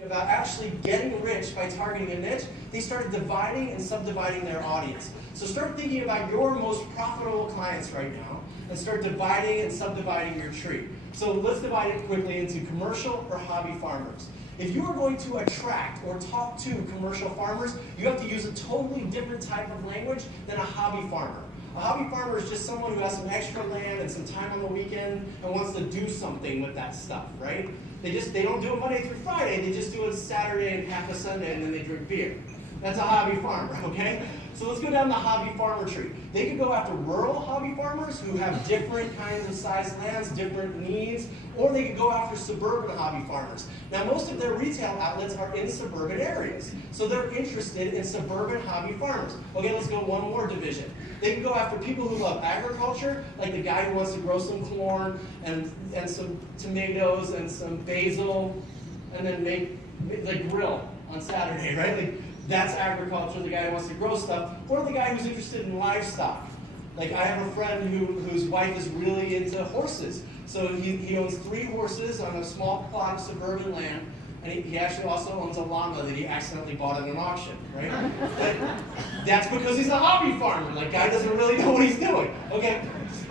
about actually getting rich by targeting a niche, they started dividing and subdividing their audience. So start thinking about your most profitable clients right now and start dividing and subdividing your tree. So let's divide it quickly into commercial or hobby farmers. If you are going to attract or talk to commercial farmers, you have to use a totally different type of language than a hobby farmer. A hobby farmer is just someone who has some extra land and some time on the weekend and wants to do something with that stuff, right? They don't do it Monday through Friday, they just do it Saturday and half a Sunday and then they drink beer. That's a hobby farmer, okay? So let's go down the hobby farmer tree. They could go after rural hobby farmers who have different kinds of size lands, different needs, or they could go after suburban hobby farmers. Now most of their retail outlets are in suburban areas, so they're interested in suburban hobby farmers. Okay, let's go one more division. They can go after people who love agriculture, like the guy who wants to grow some corn and some tomatoes and some basil, and then make like grill on Saturday, right? Like, that's agriculture, the guy who wants to grow stuff, or the guy who's interested in livestock. Like I have a friend whose wife is really into horses. So he owns 3 horses on a small plot of suburban land, and he actually also owns a llama that he accidentally bought at an auction, right? But that's because he's a hobby farmer. Like, guy doesn't really know what he's doing. Okay,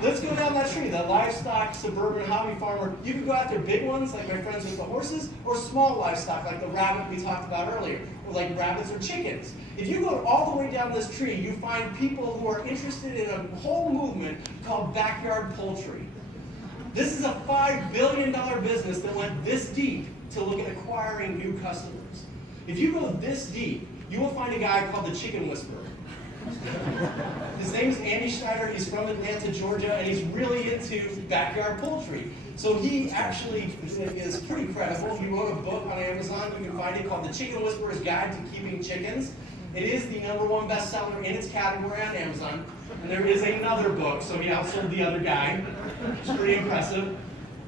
let's go down that tree. The livestock, suburban hobby farmer. You can go after big ones, like my friends with the horses, or small livestock, like the rabbit we talked about earlier, or like rabbits or chickens. If you go all the way down this tree, you find people who are interested in a whole movement called backyard poultry. This is a $5 billion business that went this deep to look at acquiring new customers. If you go this deep, you will find a guy called the Chicken Whisperer. His name is Andy Schneider. He's from Atlanta, Georgia, and he's really into backyard poultry. So he actually is pretty credible. He wrote a book on Amazon. You can find it called The Chicken Whisperer's Guide to Keeping Chickens. It is the #1 bestseller in its category on Amazon. And there is another book, so he outsold the other guy. It's pretty impressive.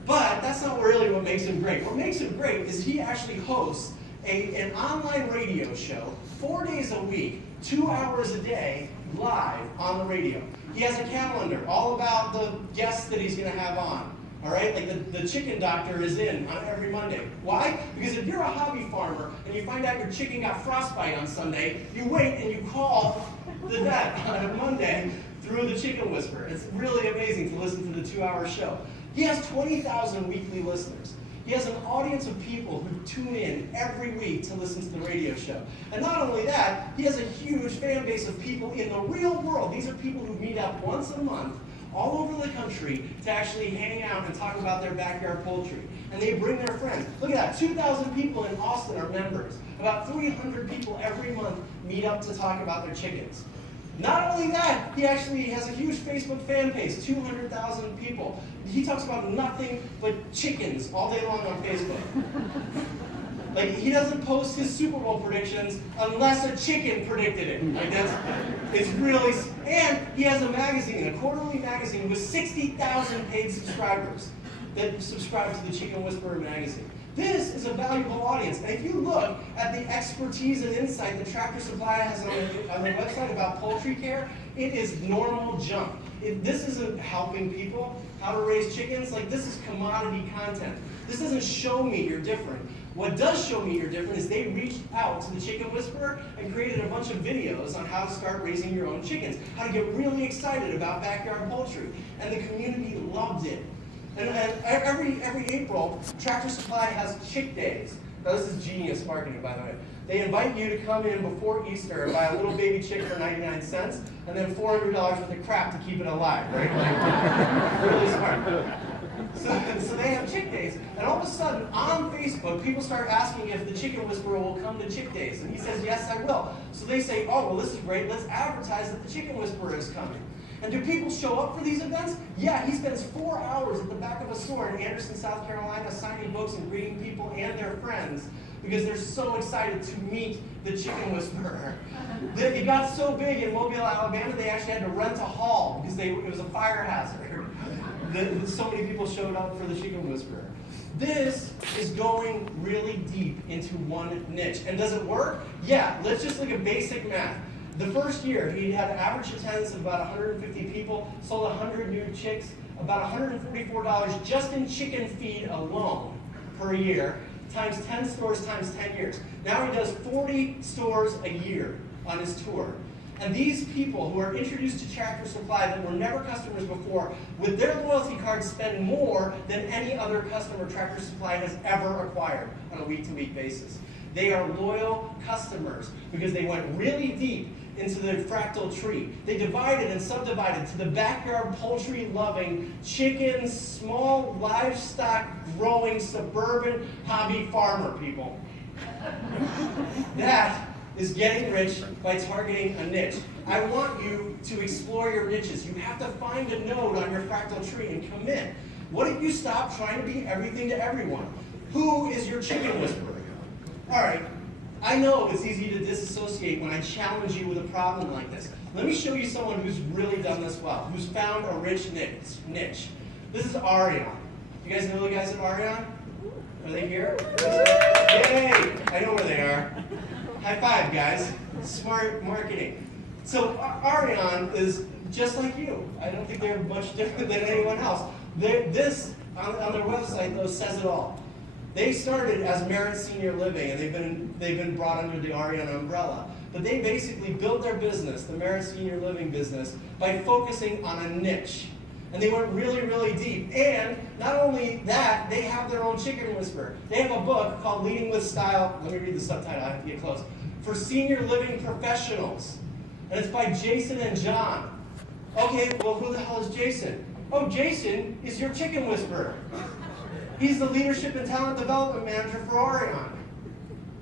But that's not really what makes him great. What makes him great is he actually hosts an online radio show 4 days a week, 2 hours a day, live on the radio. He has a calendar all about the guests that he's going to have on. All right, like the chicken doctor is in on every Monday. Why? Because if you're a hobby farmer and you find out your chicken got frostbite on Sunday, you wait and you call the vet on a Monday through the Chicken Whisperer. It's really amazing to listen to the 2-hour show. He has 20,000 weekly listeners. He has an audience of people who tune in every week to listen to the radio show. And not only that, he has a huge fan base of people in the real world. These are people who meet up once a month all over the country to actually hang out and talk about their backyard poultry. And they bring their friends. Look at that, 2,000 people in Austin are members. About 300 people every month meet up to talk about their chickens. Not only that, he actually has a huge Facebook fan base, 200,000 people. He talks about nothing but chickens all day long on Facebook. Like, he doesn't post his Super Bowl predictions unless a chicken predicted it. Like, it's really, and he has a magazine, a quarterly magazine with 60,000 paid subscribers that subscribe to the Chicken Whisperer magazine. This is a valuable audience. And if you look at the expertise and insight that Tractor Supply has on their website about poultry care, it is normal junk. This isn't helping people how to raise chickens. Like, this is commodity content. This doesn't show me you're different. What does show me you're different is they reached out to the Chicken Whisperer and created a bunch of videos on how to start raising your own chickens, how to get really excited about backyard poultry. And the community loved it. And every April, Tractor Supply has Chick Days. Now, this is genius marketing, by the way. They invite you to come in before Easter and buy a little baby chick for 99 cents, and then $400 worth of crap to keep it alive, right? Like, really smart. So they have Chick Days, and all of a sudden, on Facebook, people start asking if the Chicken Whisperer will come to Chick Days, and he says, yes, I will. So they say, oh, well, this is great. Let's advertise that the Chicken Whisperer is coming. And do people show up for these events? Yeah, he spends 4 hours at the back of a store in Anderson, South Carolina, signing books and greeting people and their friends because they're so excited to meet the Chicken Whisperer. It got so big in Mobile, Alabama, they actually had to rent a hall because it was a fire hazard. So many people showed up for the Chicken Whisperer. This is going really deep into one niche. And does it work? Yeah, let's just look at basic math. The first year, he had an average attendance of about 150 people, sold 100 new chicks, about $144 just in chicken feed alone per year. times 10 stores times 10 years. Now he does 40 stores a year on his tour. And these people who are introduced to Tractor Supply that were never customers before, with their loyalty cards spend more than any other customer Tractor Supply has ever acquired on a week-to-week basis. They are loyal customers because they went really deep into the fractal tree. They divided and subdivided to the backyard poultry-loving, chicken, small livestock-growing, suburban hobby farmer people. That is getting rich by targeting a niche. I want you to explore your niches. You have to find a node on your fractal tree and commit. What if you stop trying to be everything to everyone? Who is your chicken whisperer? All right, I know it's easy to disassociate when I challenge you with a problem like this. Let me show you someone who's really done this well, who's found a rich niche. This is Ariane. You guys know the guys at Ariane? Are they here? Yay! I know where they are. High five, guys. Smart marketing. So Ariane is just like you. I don't think they're much different than anyone else. This, on their website, though, says it all. They started as Merit Senior Living, and they've been brought under the Ariane umbrella. But they basically built their business, the Merit Senior Living business, by focusing on a niche. And they went really, really deep. And not only that, they have their own chicken whisperer. They have a book called Leading with Style. Let me read the subtitle, I have to get close. For senior living professionals. And it's by Jason and John. Okay, well, who the hell is Jason? Oh, Jason is your chicken whisperer. He's the leadership and talent development manager for Ariane.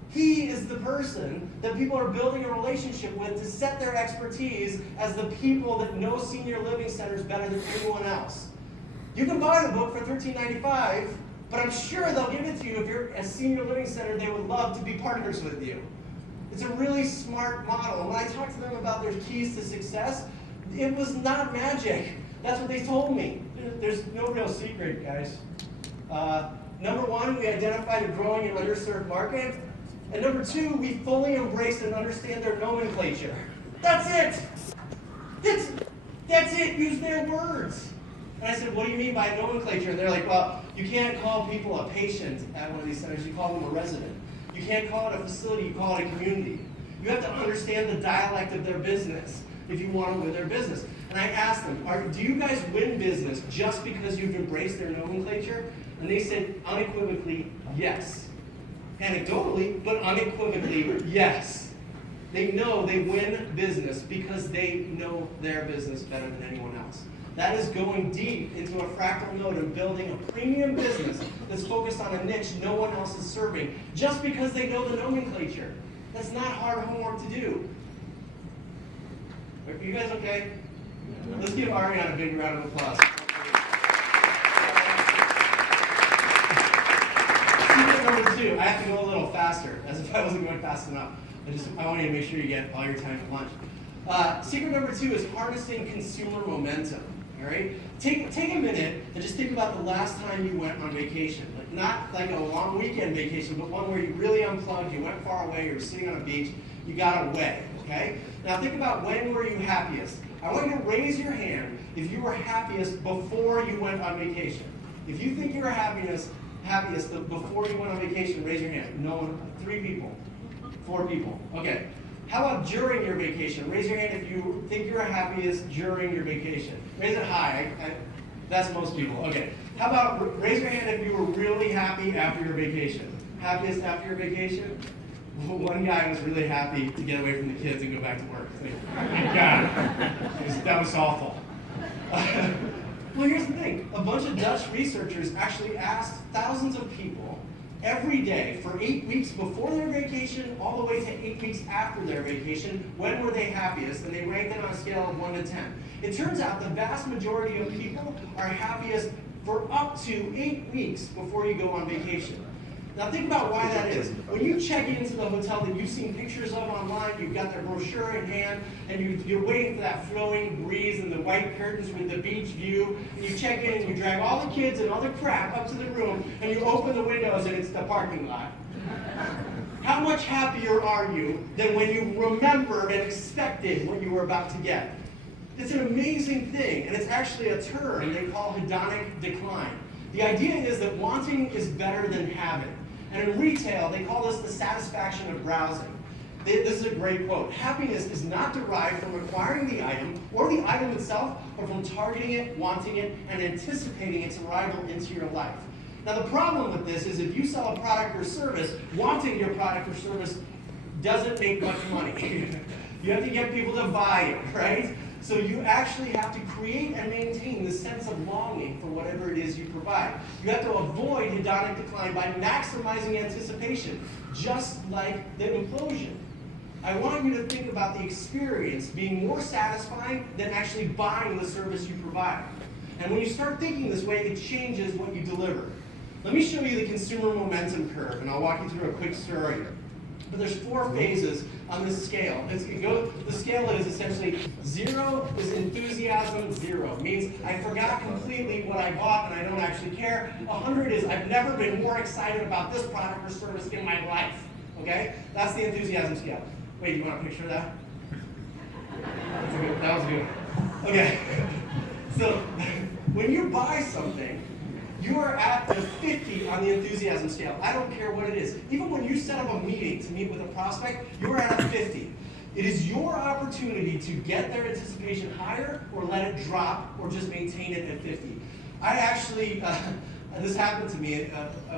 He is the person that people are building a relationship with to set their expertise as the people that know senior living centers better than anyone else. You can buy the book for $13.95, but I'm sure they'll give it to you if you're a senior living center. They would love to be partners with you. It's a really smart model. When I talked to them about their keys to success, it was not magic. That's what they told me. There's no real secret, guys. Number one, we identified a growing and underserved market. And number two, we fully embrace and understand their nomenclature. That's it. That's it. Use their words. And I said, what do you mean by nomenclature? And they're like, well, you can't call people a patient at one of these centers. You call them a resident. You can't call it a facility. You call it a community. You have to understand the dialect of their business if you want to win their business. And I asked them, do you guys win business just because you've embraced their nomenclature? And they said unequivocally, yes. Anecdotally, but unequivocally, yes. They know they win business because they know their business better than anyone else. That is going deep into a fractal node and building a premium business that's focused on a niche no one else is serving just because they know the nomenclature. That's not hard homework to do. Are you guys okay? Let's give Ariane a big round of applause. Secret number two, I have to go a little faster, as if I wasn't going fast enough. I want you to make sure you get all your time at lunch. Secret number two is harnessing consumer momentum. All right? Take a minute and just think about the last time you went on vacation. Not like a long weekend vacation, but one where you really unplugged, you went far away, you were sitting on a beach, you got away. Okay? Now think about when were you happiest. I want you to raise your hand if you were happiest before you went on vacation. If you think you were happiest before you went on vacation, raise your hand. No one, 3 people, 4 people. Okay. How about during your vacation? Raise your hand if you think you're happiest during your vacation. Raise it high. That's most people. Okay. How about raise your hand if you were really happy after your vacation? Happiest after your vacation? One guy was really happy to get away from the kids and go back to work. Thank God. That was awful. Well, here's the thing. A bunch of Dutch researchers actually asked thousands of people every day for 8 weeks before their vacation all the way to 8 weeks after their vacation, when were they happiest? And they ranked them on a scale of 1 to 10. It turns out the vast majority of people are happiest for up to 8 weeks before you go on vacation. Now think about why that is. When you check into the hotel that you've seen pictures of online, you've got their brochure in hand, and you're waiting for that flowing breeze and the white curtains with the beach view, and you check in and you drag all the kids and all the crap up to the room, and you open the windows and it's the parking lot. How much happier are you than when you remembered and expected what you were about to get? It's an amazing thing, and it's actually a term they call hedonic decline. The idea is that wanting is better than having. And in retail, they call this the satisfaction of browsing. This is a great quote. Happiness is not derived from acquiring the item or the item itself, but from targeting it, wanting it, and anticipating its arrival into your life. Now the problem with this is if you sell a product or service, wanting your product or service doesn't make much money. You have to get people to buy it, right? So you actually have to create and maintain the sense of longing for whatever it is you provide. You have to avoid hedonic decline by maximizing anticipation, just like the implosion. I want you to think about the experience being more satisfying than actually buying the service you provide. And when you start thinking this way, it changes what you deliver. Let me show you the consumer momentum curve, and I'll walk you through a quick story. But there's 4 phases on this scale. The scale is essentially 0 is enthusiasm, 0 means I forgot completely what I bought and I don't actually care. 100 is I've never been more excited about this product or service in my life. Okay? That's the enthusiasm scale. Wait, you want a picture of that? That was good. Okay. So when you buy something, you are at the 50 on the enthusiasm scale. I don't care what it is. Even when you set up a meeting to meet with a prospect, you're at a 50. It is your opportunity to get their anticipation higher or let it drop or just maintain it at 50. I actually, this happened to me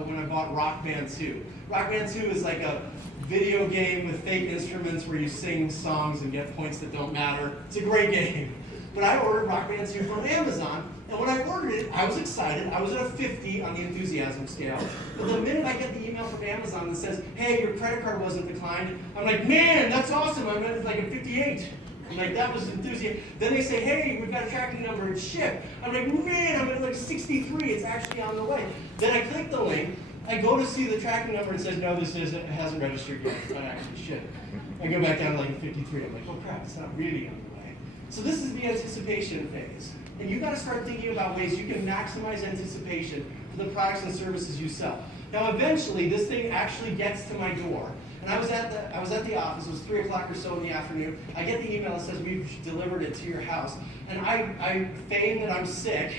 when I bought Rock Band 2. Rock Band 2 is like a video game with fake instruments where you sing songs and get points that don't matter. It's a great game. But I ordered Rock Band 2 from Amazon, and when I ordered it, I was excited. I was at a 50 on the enthusiasm scale. But the minute I get the email from Amazon that says, hey, your credit card wasn't declined, I'm like, man, that's awesome. I'm at like a 58. I'm like, that was enthusiasm. Then they say, hey, we've got a tracking number, it's shipped. I'm like, man, I'm at like 63. It's actually on the way. Then I click the link. I go to see the tracking number and it says, no, it hasn't registered yet. It's not actually shipped. I go back down to like a 53. I'm like, oh crap, it's not really on the way. So this is the anticipation phase. And you've got to start thinking about ways you can maximize anticipation for the products and services you sell. Now eventually this thing actually gets to my door. And I was at the office, it was 3 o'clock or so in the afternoon. I get the email that says we've delivered it to your house. And I feign that I'm sick.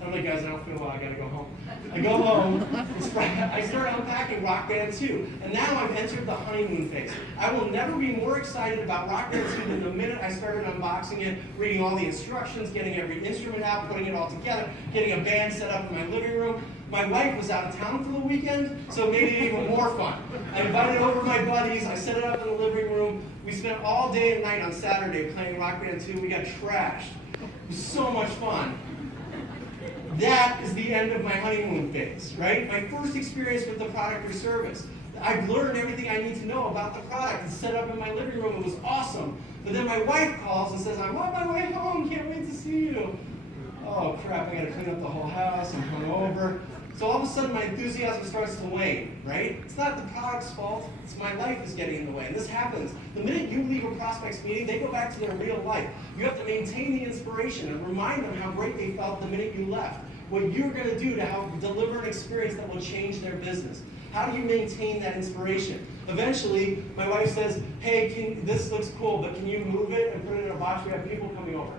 I'm like, guys, I don't feel well, I gotta go home. I go home, I start unpacking Rock Band 2, and now I've entered the honeymoon phase. I will never be more excited about Rock Band 2 than the minute I started unboxing it, reading all the instructions, getting every instrument out, putting it all together, getting a band set up in my living room. My wife was out of town for the weekend, so it made it even more fun. I invited over my buddies, I set it up in the living room. We spent all day and night on Saturday playing Rock Band 2. We got trashed. It was so much fun. That is the end of my honeymoon phase, right? My first experience with the product or service. I've learned everything I need to know about the product. It's set up in my living room. It was awesome. But then my wife calls and says, I'm on my way home. Can't wait to see you. Oh, crap. I got to clean up the whole house. I'm hungover. So all of a sudden, my enthusiasm starts to wane, right? It's not the product's fault. It's my life is getting in the way. And this happens. The minute you leave a prospect's meeting, they go back to their real life. You have to maintain the inspiration and remind them how great they felt the minute you left. What you're going to do to help deliver an experience that will change their business. How do you maintain that inspiration? Eventually, my wife says, hey, this looks cool, but can you move it and put it in a box? We have people coming over.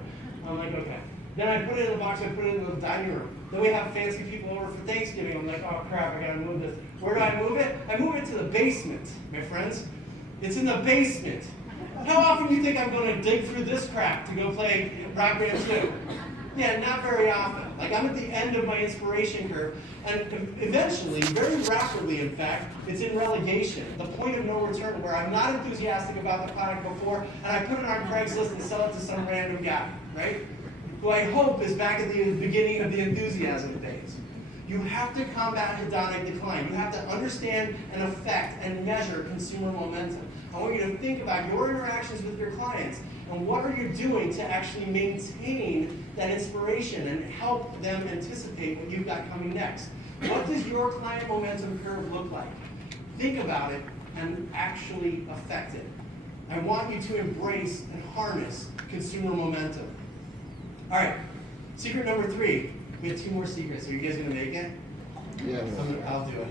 I'm like, okay. Then I put it in a box, I put it in the dining room. Then we have fancy people over for Thanksgiving. I'm like, oh crap, I gotta move this. Where do I move it? I move it to the basement, my friends. It's in the basement. How often do you think I'm gonna dig through this crap to go play Rock Band 2? Yeah, not very often. Like, I'm at the end of my inspiration curve, and eventually, very rapidly in fact, it's in relegation, the point of no return, where I'm not enthusiastic about the product before, and I put it on Craigslist and sell it to some random guy, right? Who I hope is back at the beginning of the enthusiasm phase. You have to combat hedonic decline. You have to understand and affect and measure consumer momentum. I want you to think about your interactions with your clients and what are you doing to actually maintain that inspiration and help them anticipate what you've got coming next. What does your client momentum curve look like? Think about it and actually affect it. I want you to embrace and harness consumer momentum. All right, secret number 3. We have 2 more secrets. Are you guys going to make it? Yeah. I'll do it.